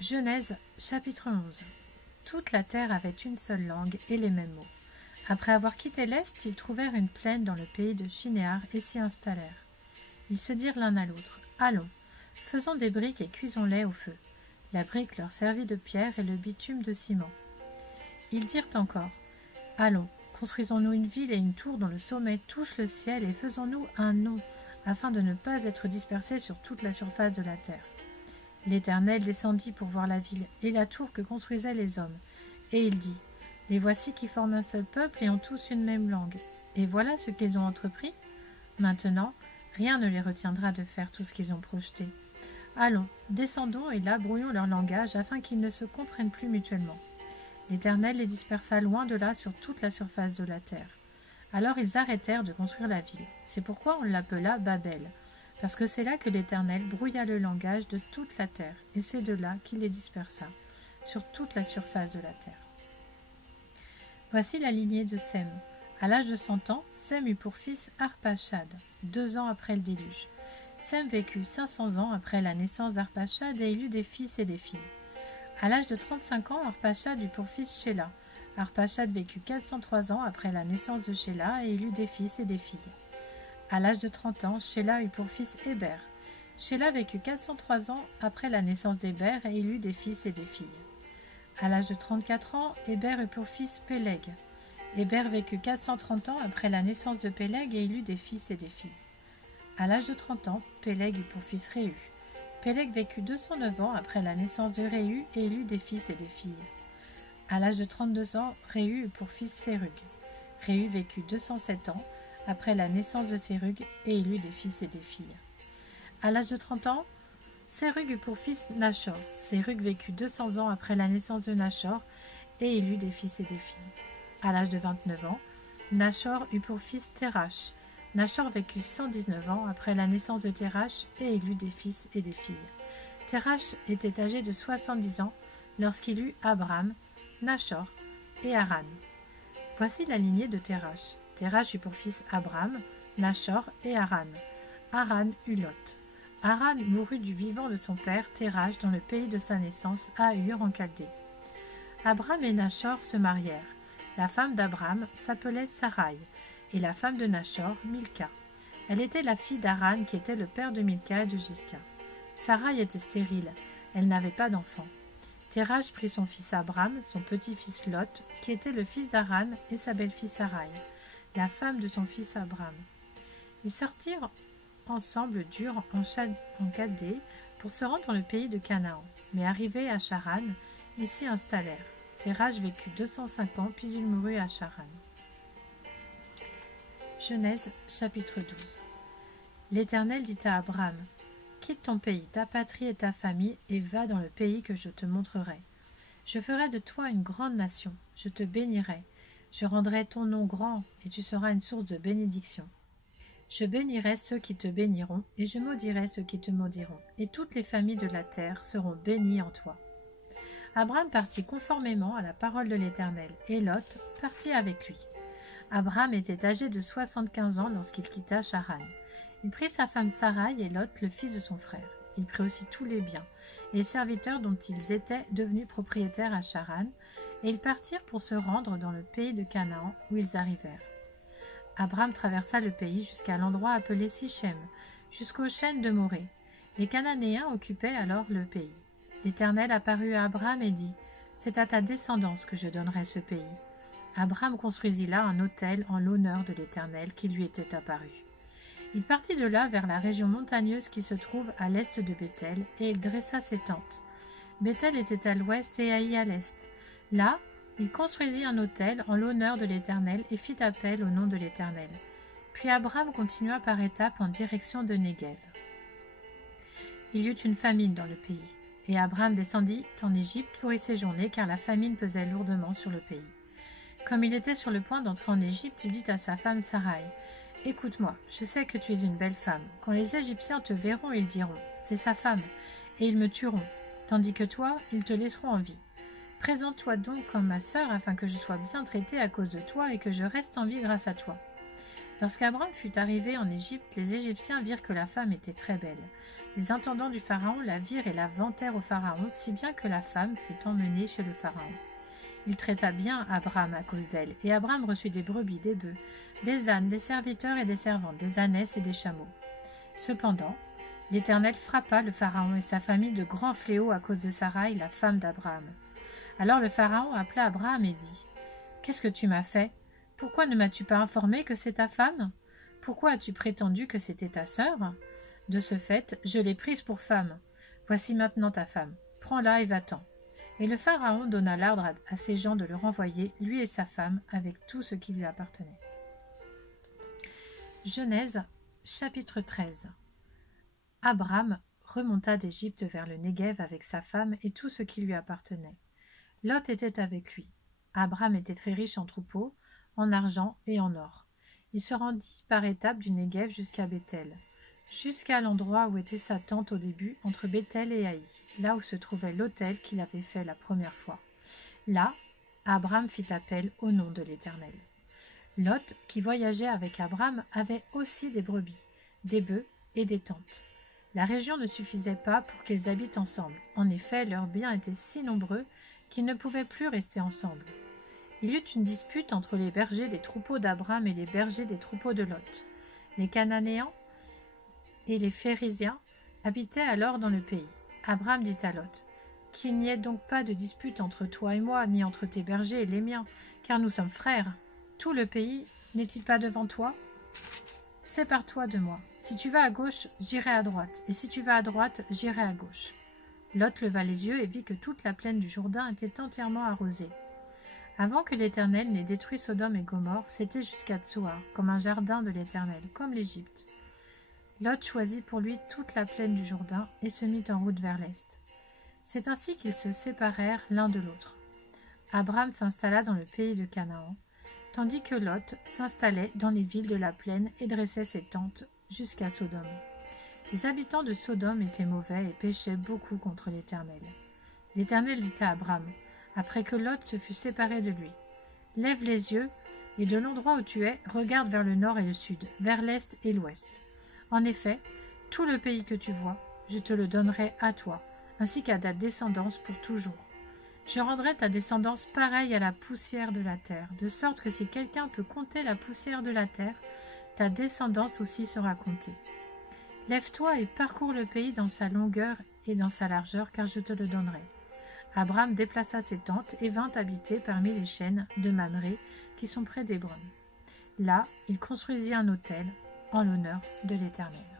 Genèse chapitre 11. Toute la terre avait une seule langue et les mêmes mots. Après avoir quitté l'Est, ils trouvèrent une plaine dans le pays de Shinéar et s'y installèrent. Ils se dirent l'un à l'autre, « Allons, faisons des briques et cuisons-les au feu. » La brique leur servit de pierre et le bitume de ciment. Ils dirent encore, « Allons, construisons-nous une ville et une tour dont le sommet touche le ciel et faisons-nous un nom, afin de ne pas être dispersés sur toute la surface de la terre. » L'Éternel descendit pour voir la ville et la tour que construisaient les hommes. Et il dit, « Les voici qui forment un seul peuple et ont tous une même langue. Et voilà ce qu'ils ont entrepris. Maintenant, rien ne les retiendra de faire tout ce qu'ils ont projeté. Allons, descendons et là brouillons leur langage afin qu'ils ne se comprennent plus mutuellement. » L'Éternel les dispersa loin de là sur toute la surface de la terre. Alors ils arrêtèrent de construire la ville. C'est pourquoi on l'appela Babel. Parce que c'est là que l'Éternel brouilla le langage de toute la terre, et c'est de là qu'il les dispersa, sur toute la surface de la terre. Voici la lignée de Sem. À l'âge de 100 ans, Sem eut pour fils Arpachad, 2 ans après le déluge. Sem vécut 500 ans après la naissance d'Arpachad, et il eut des fils et des filles. À l'âge de 35 ans, Arpachad eut pour fils Shéla. Arpachad vécut 403 ans après la naissance de Shéla, et il eut des fils et des filles. À l'âge de 30 ans, Shéla eut pour fils Héber. Shéla vécut 403 ans après la naissance d'Héber et il eut des fils et des filles. À l'âge de 34 ans, Héber eut pour fils Péleg. Héber vécut 430 ans après la naissance de Péleg et il eut des fils et des filles. À l'âge de 30 ans, Péleg eut pour fils Réhu. Péleg vécut 209 ans après la naissance de Réhu et il eut des fils et des filles. À l'âge de 32 ans, Réhu eut pour fils Sérug. Réhu vécut 207 ans après la naissance de Sérug, et il eut des fils et des filles. À l'âge de 30 ans, Sérug eut pour fils Nachor. Sérug vécut 200 ans après la naissance de Nachor, et il eut des fils et des filles. À l'âge de 29 ans, Nachor eut pour fils Térach. Nachor vécut 119 ans après la naissance de Térach, et il eut des fils et des filles. Térach était âgé de 70 ans lorsqu'il eut Abram, Nachor et Haran. Voici la lignée de Térach. Térach eut pour fils Abram, Nachor et Haran. Haran eut Lot. Haran mourut du vivant de son père Térach dans le pays de sa naissance, à Ur en Chaldée. Abram et Nachor se marièrent. La femme d'Abram s'appelait Sarai, et la femme de Nachor, Milka. Elle était la fille d'Haran qui était le père de Milka et de Gisca. Sarai était stérile, elle n'avait pas d'enfant. Térach prit son fils Abram, son petit-fils Lot, qui était le fils d'Haran, et sa belle-fille Sarai, la femme de son fils Abram. Ils sortirent ensemble d'Ur en Chaldée pour se rendre dans le pays de Canaan. Mais arrivés à Charan, ils s'y installèrent. Térach vécut 205 ans, puis il mourut à Charan. Genèse chapitre 12. L'Éternel dit à Abram, « Quitte ton pays, ta patrie et ta famille, et va dans le pays que je te montrerai. Je ferai de toi une grande nation, je te bénirai. Je rendrai ton nom grand, et tu seras une source de bénédiction. Je bénirai ceux qui te béniront, et je maudirai ceux qui te maudiront, et toutes les familles de la terre seront bénies en toi. » Abram partit conformément à la parole de l'Éternel, et Lot partit avec lui. Abram était âgé de 75 ans lorsqu'il quitta Charan. Il prit sa femme Sarai et Lot, le fils de son frère. Il prit aussi tous les biens, et les serviteurs dont ils étaient devenus propriétaires à Charan, et ils partirent pour se rendre dans le pays de Canaan, où ils arrivèrent. Abram traversa le pays jusqu'à l'endroit appelé Sichem, jusqu'aux chênes de Morée. Les Cananéens occupaient alors le pays. L'Éternel apparut à Abram et dit, « C'est à ta descendance que je donnerai ce pays. » Abram construisit là un autel en l'honneur de l'Éternel qui lui était apparu. Il partit de là vers la région montagneuse qui se trouve à l'est de Béthel, et il dressa ses tentes. Béthel était à l'ouest et Haï à l'est. Là, il construisit un autel en l'honneur de l'Éternel et fit appel au nom de l'Éternel. Puis Abram continua par étapes en direction de Néguev. Il y eut une famine dans le pays, et Abram descendit en Égypte pour y séjourner, car la famine pesait lourdement sur le pays. Comme il était sur le point d'entrer en Égypte, il dit à sa femme Sarai, « Écoute-moi, je sais que tu es une belle femme. Quand les Égyptiens te verront, ils diront, c'est sa femme, et ils me tueront, tandis que toi, ils te laisseront en vie. Présente-toi donc comme ma sœur, afin que je sois bien traitée à cause de toi et que je reste en vie grâce à toi. » Lorsqu'Abraham fut arrivé en Égypte, les Égyptiens virent que la femme était très belle. Les intendants du Pharaon la virent et la vantèrent au Pharaon, si bien que la femme fut emmenée chez le Pharaon. Il traita bien Abraham à cause d'elle, et Abraham reçut des brebis, des bœufs, des ânes, des serviteurs et des servantes, des ânesses et des chameaux. Cependant, l'Éternel frappa le Pharaon et sa famille de grands fléaux à cause de Sarai, la femme d'Abraham. Alors le Pharaon appela Abraham et dit « Qu'est-ce que tu m'as fait ? Pourquoi ne m'as-tu pas informé que c'est ta femme ? Pourquoi as-tu prétendu que c'était ta sœur ? De ce fait, je l'ai prise pour femme. Voici maintenant ta femme. Prends-la et va-t'en. » Et le Pharaon donna l'ordre à ses gens de le renvoyer, lui et sa femme, avec tout ce qui lui appartenait. Genèse, chapitre 13. Abraham remonta d'Égypte vers le Néguev avec sa femme et tout ce qui lui appartenait. Lot était avec lui. Abraham était très riche en troupeaux, en argent et en or. Il se rendit par étapes du Néguev jusqu'à Béthel, jusqu'à l'endroit où était sa tente au début, entre Béthel et Haï, là où se trouvait l'autel qu'il avait fait la première fois. Là, Abraham fit appel au nom de l'Éternel. Lot, qui voyageait avec Abraham, avait aussi des brebis, des bœufs et des tentes. La région ne suffisait pas pour qu'ils habitent ensemble. En effet, leurs biens étaient si nombreux qu'ils ne pouvaient plus rester ensemble. Il y eut une dispute entre les bergers des troupeaux d'Abraham et les bergers des troupeaux de Lot. Les Cananéens et les Phérésiens habitaient alors dans le pays. Abraham dit à Lot, « Qu'il n'y ait donc pas de dispute entre toi et moi, ni entre tes bergers et les miens, car nous sommes frères. Tout le pays n'est-il pas devant toi ? Sépare-toi de moi. Si tu vas à gauche, j'irai à droite, et si tu vas à droite, j'irai à gauche. » Lot leva les yeux et vit que toute la plaine du Jourdain était entièrement arrosée. Avant que l'Éternel n'ait détruit Sodome et Gomorrhe, c'était jusqu'à Tsoar, comme un jardin de l'Éternel, comme l'Égypte. Lot choisit pour lui toute la plaine du Jourdain et se mit en route vers l'est. C'est ainsi qu'ils se séparèrent l'un de l'autre. Abraham s'installa dans le pays de Canaan, tandis que Lot s'installait dans les villes de la plaine et dressait ses tentes jusqu'à Sodome. Les habitants de Sodome étaient mauvais et péchaient beaucoup contre l'Éternel. L'Éternel dit à Abraham, après que Lot se fut séparé de lui, « Lève les yeux, et de l'endroit où tu es, regarde vers le nord et le sud, vers l'est et l'ouest. En effet, tout le pays que tu vois, je te le donnerai à toi, ainsi qu'à ta descendance pour toujours. Je rendrai ta descendance pareille à la poussière de la terre, de sorte que si quelqu'un peut compter la poussière de la terre, ta descendance aussi sera comptée. Lève-toi et parcours le pays dans sa longueur et dans sa largeur, car je te le donnerai. » Abraham déplaça ses tentes et vint habiter parmi les chênes de Mamré qui sont près d'Hébron. Là, il construisit un autel en l'honneur de l'Éternel.